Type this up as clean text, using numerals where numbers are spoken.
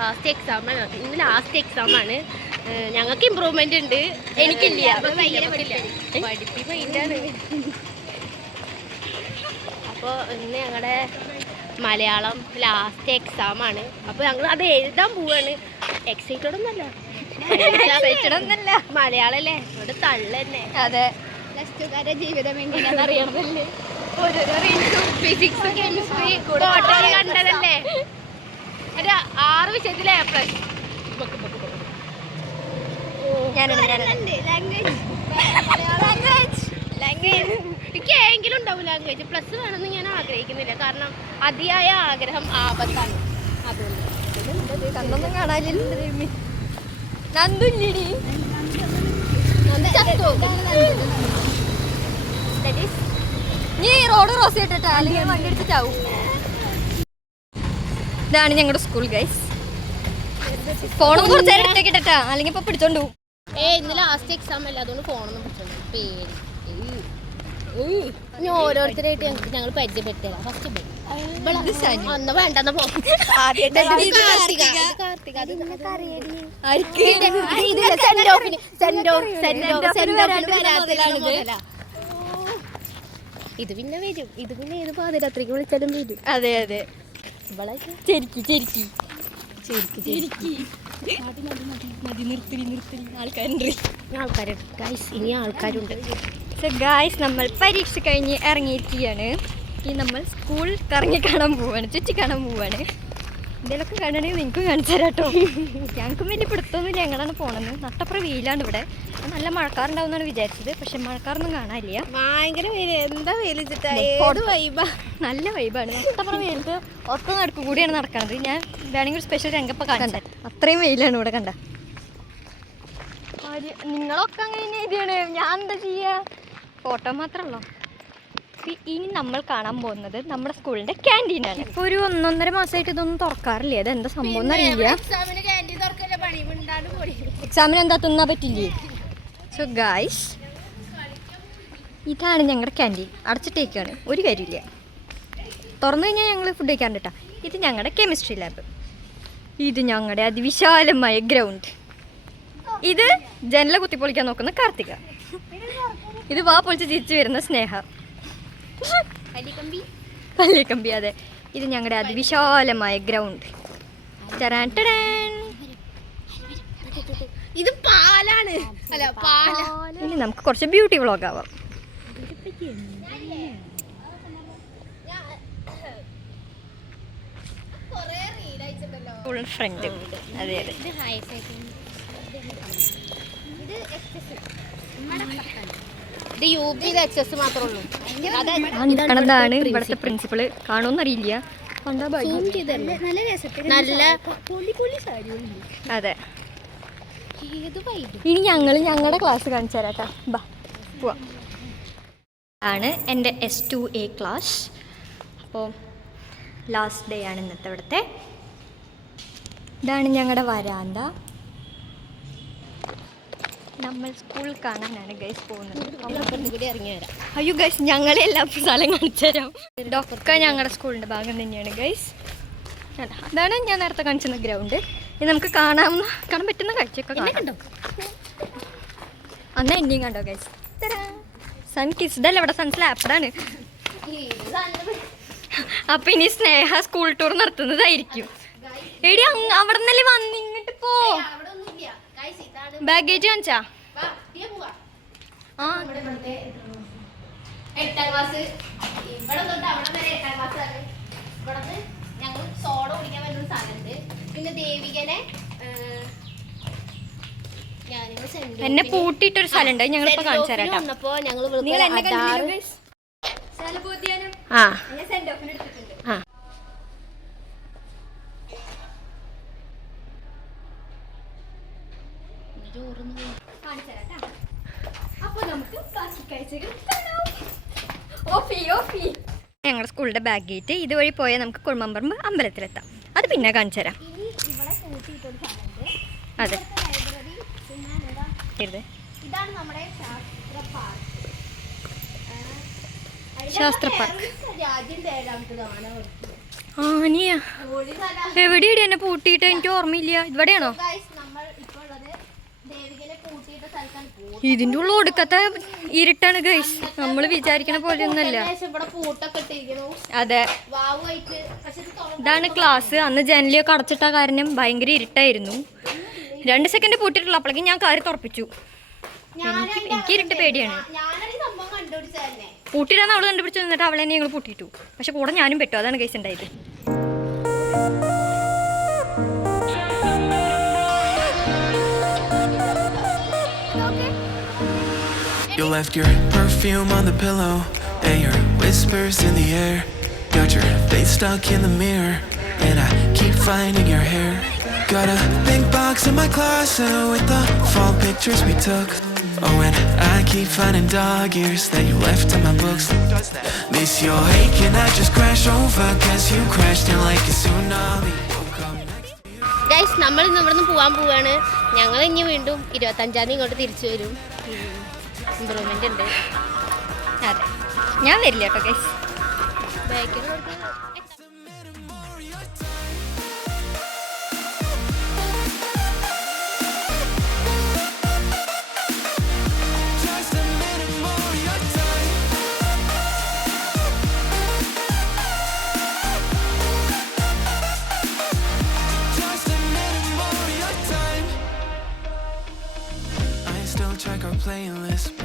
Last exam ആണ്. ഇന്ന് last exam ആണ്. ഞങ്ങൾക്ക് ഇമ്പ്രൂവ്മെന്റ് ഉണ്ട്, എനിക്കില്ല. പഠിപ്പി മൈൻഡാണ്. അപ്പോൾ ഇന്ന് ഞങ്ങളുടെ മലയാളം ലാസ്റ്റ് എക്സാം ആണ്. അപ്പോൾ ഞങ്ങൾ അത് എഴുതാൻ പോവാണ്. എക്സൈറ്റഡ് ഒന്നല്ല, മലയാളം അല്ലേ ഇവിടെ തള്ള തന്നെ. അതെ, പ്ലസ് ടുക്കാരുടെ ജീവിതം എങ്ങനെയാണെന്ന് അറിയണമല്ലേ. ഓരോരോ റീൽസും ഫിസിക്സ് കെമിസ്ട്രി കണ്ടതല്ലേ. ഒരു 6 വിഷയത്തിലെ പ്ലസ്. എനിക്ക് എങ്കിലും ഉണ്ടാവും ലാംഗ്വേജ്. പ്ലസ് വേണമെന്ന് ഞാൻ ആഗ്രഹിക്കുന്നില്ല, കാരണം അതിയായ ആഗ്രഹം ആപത്താണ്. അതുകൊണ്ട് കണ്ണൊന്നും കാണാനില്ല. നീ റോഡ് ക്രോസ് ചെയ്തിട്ടാ അല്ലെങ്കിൽ വണ്ടി എടുത്തിട്ടാവും. ഇതാണ് ഞങ്ങളുടെ സ്കൂൾ ഗൈസ്. ഫോണും കുറച്ച് നേരം എടുത്തേക്ക് ഇട്ടാ, അല്ലെങ്കിൽ ഇപ്പൊ പിടിച്ചോണ്ട് പോകും. ഇന്ന് ലാസ്റ്റ് എക്സാം അല്ല, അതുകൊണ്ട് ഫോണൊന്നും പിടിച്ചോണ്ട് പേര് ഇനി ഓരോരുത്തരായിട്ട് ഞങ്ങൾ പരിചയപ്പെടുത്തരാം. ഫസ്റ്റ് അന്ന് വേണ്ടെന്ന പോ. ഇത് പിന്നെ വരും, ഇത് പിന്നെ ഏത് പാതിരാത്രിക്ക് വിളിച്ചാലും വരും. അതെ അതെ, ചെരിക്കി ചെരിക്കി ചെരിക്കി ചെരിക്കി മതി നിർത്തിരി നിർത്തിരി. ആൾക്കാരുണ്ട് ഗൈസ്, ഇനി ആൾക്കാരുണ്ട്. സോ ഗൈസ്, നമ്മൾ പരീക്ഷ കഴിഞ്ഞ് ഇറങ്ങിയിരിക്കുകയാണ്. ഇനി നമ്മൾ സ്കൂൾ കറങ്ങി കാണാൻ പോവാണ്, ചുറ്റി കാണാൻ പോവാണ്. എന്തെങ്കിലുമൊക്കെ കാണണമെങ്കിൽ നിങ്ങൾക്ക് കാണിച്ചു തരാം കേട്ടോ. ഞങ്ങൾക്കും വലിയ പിടുത്തൊന്നുമില്ല എങ്ങനെയാണ് പോകണമെന്ന്. നട്ടപ്ര വെയിലാണ് ഇവിടെ. നല്ല മഴക്കാറുണ്ടാവുമെന്നാണ് വിചാരിച്ചത്, പക്ഷെ മഴക്കാറൊന്നും കാണാനില്ല. ഭയങ്കര വെയിൽ. എന്താ വെയിലിച്ചിട്ടാ, നല്ല വൈബാണ്. നട്ടപ്ര വെയിലത്ത് ഒത്ത നടക്കും കൂടിയാണ് നടക്കുന്നത്. ഞാൻ വേണമെങ്കിൽ ഒരു സ്പെഷ്യൽ രംഗപ്പം കാണാൻ. അത്രയും വെയിലാണ് ഇവിടെ കണ്ട. നിങ്ങളൊക്കെ അങ്ങനെ തന്നെ എഴുതിയാണ്, ഞാൻ എന്താ ചെയ്യുക? ഫോട്ടോ മാത്രമല്ലോ. ഇനി നമ്മൾ കാണാൻ പോകുന്നത് നമ്മുടെ സ്കൂളിന്റെ ക്യാൻറ്റീനാണ്. ഇപ്പോൾ ഒരു 1.5 മാസമായിട്ട് ഇതൊന്നും തുറക്കാറില്ല. അത് എന്താ സംഭവം എന്നറിയില്ല. എക്സാമിന് എന്താ തിന്നാൻ പറ്റില്ലേ? സോ ഗായ്സ്, ഇതാണ് ഞങ്ങളുടെ ക്യാൻറ്റീൻ. അടച്ചിട്ടേക്കാണ്, ഒരു കാര്യമില്ല. തുറന്നു കഴിഞ്ഞാൽ ഞങ്ങൾ ഫുഡ് കഴിക്കാറുണ്ട് കേട്ടോ. ഇത് ഞങ്ങളുടെ കെമിസ്ട്രി ലാബ്. ഇത് ഞങ്ങളുടെ അതിവിശാലമായ ഗ്രൗണ്ട്. ഇത് ജനല കുത്തിപ്പൊളിക്കാൻ നോക്കുന്ന കാർത്തിക. ഇത് വാ പൊളിച്ച് തിരിച്ചു വരുന്ന സ്നേഹ. പള്ളിക്കമ്പി. അതെ, ഇത് ഞങ്ങളുടെ അതിവിശാലമായ ഗ്രൗണ്ട്. ഇത് പാലാണ്. ഇനി നമുക്ക് കുറച്ച് ബ്യൂട്ടി വ്ളോഗ് ആവാം. ഫ്രണ്ട്. അതെ അതെ, അതാണ് ഇവിടുത്തെ പ്രിൻസിപ്പള്. കാണുമെന്നറിയില്ല. അതെ, ഇനി ഞങ്ങൾ ഞങ്ങളുടെ ക്ലാസ് കാണിച്ചു തരാട്ടാ. ബാ പോവാ. ആണ് എൻ്റെ S2A ക്ലാസ്. അപ്പോൾ ലാസ്റ്റ് ഡേ ആണ് ഇന്നത്തെ ഇവിടുത്തെ. ഇതാണ് ഞങ്ങളുടെ വരാന്ത. നമ്മൾ സ്കൂൾ കാണാനാണ് ഗൈസ് പോകുന്നത്. ഇറങ്ങി വരാം. അയ്യോ ഗൈസ്, ഞങ്ങളെ എല്ലാ സ്ഥലം കാണിച്ചു തരാം. ഇതൊക്കെ ഞങ്ങളുടെ സ്കൂളിൻ്റെ ഭാഗം തന്നെയാണ് ഗൈസ്. അതാണ് ഞാൻ നേരത്തെ കാണിച്ചിരുന്ന ഗ്രൗണ്ട്. ഇത് നമുക്ക് കാണാൻ പറ്റുന്ന കാഴ്ചയൊക്കെ കണ്ടോ. അന്ന് എന്നെയും കണ്ടോ ഗൈസ്. സൺ കിസ്ഡല്ല, ഇവിടെ സൺ സ്ലാപ്ഡാണ്. അപ്പൊ ഇനി സ്നേഹ സ്കൂൾ ടൂർ നടത്തുന്നതായിരിക്കും. എടി അവിടെ നിന്നല്ലേ വന്ന് ഇങ്ങോട്ട് പോ. ബാഗേജ് കാണിച്ചാ? ആ, 8ാം ക്ലാസ്. ഇവിടെ തൊട്ട് അവിടെ വരെ 8ാം ക്ലാസ് ആണ്. ഇവിടെ ഞങ്ങൾ സോഡ കുടിക്കാൻ വരുന്ന സ്ഥലമുണ്ട്. പിന്നെ ദേവികനെ എന്നെ പൂട്ടിയിട്ടൊരു സ്ഥലമുണ്ട്, ഞങ്ങളിപ്പോ കാണിച്ചു തരാം. വന്നപ്പോ ഞങ്ങൾ ഞങ്ങളുടെ സ്കൂളിന്റെ ബാക്ക് ഗേറ്റ്. ഇതുവഴി പോയാൽ നമുക്ക് കുഴമ്പറമ്പ് അമ്പലത്തിലെത്താം. അത് പിന്നെ കാണിച്ചു തരാം. അതെ, ഇതാണ് നമ്മുടെ ശാസ്ത്ര പാർക്ക്. ആനിയാ എവിടെയാണ് എന്നെ പൂട്ടിയിട്ട് എനിക്ക് ഓർമ്മയില്ല. ഇവിടെയാണോ? ഇതിന്റെ ഉള്ള ഒടുക്കത്തെ ഇരുട്ടാണ് ഗൈസ്. നമ്മൾ വിചാരിക്കണ പോലെ ഒന്നല്ല. അതെ, ഇതാണ് ക്ലാസ്. അന്ന് ജനലിയൊക്കെ അടച്ചിട്ട കാരണം ഭയങ്കര ഇരുട്ടായിരുന്നു. 2 സെക്കൻഡ് പൂട്ടിയിട്ടുള്ളൂ. അപ്പോഴേക്കും ഞാൻ കാര്യം തുറപ്പിച്ചു. എനിക്ക് ഇരുട്ട് പേടിയാണ്. പൂട്ടിയിടാന്ന് അവള് കണ്ടുപിടിച്ചു. എന്നിട്ട് അവളെ തന്നെ ഞങ്ങൾ പൂട്ടിയിട്ടു. പക്ഷെ കൂടെ ഞാനും പെട്ടു. അതാണ് ഗൈസ് ഉണ്ടായത്. You left your perfume on the pillow and your whispers in the air. Got your face stuck in the mirror and I keep finding your hair. Got a big box in my closet with the fall pictures we took. Oh, and I keep finding dog ears that you left in my books. Miss your ache and I just crash over cause you crashed in like a tsunami. Guys, നമ്മൾ ഇന്ന് ഇവിടെ നിന്ന് പോകാൻ പോവാണ്. ഞങ്ങൾ ഇനി വീണ്ടും 25-ാം തീയതി ഇങ്ങോട്ട് തിരിച്ചു വരും. ഇമ്പ്രൂവ്മെന്റ് ഉണ്ട്. അതെ, ഞാൻ വരില്ല കേട്ടോ ഗൈസ്. ബാക്കിലുള്ളവർക്ക് check our playlist.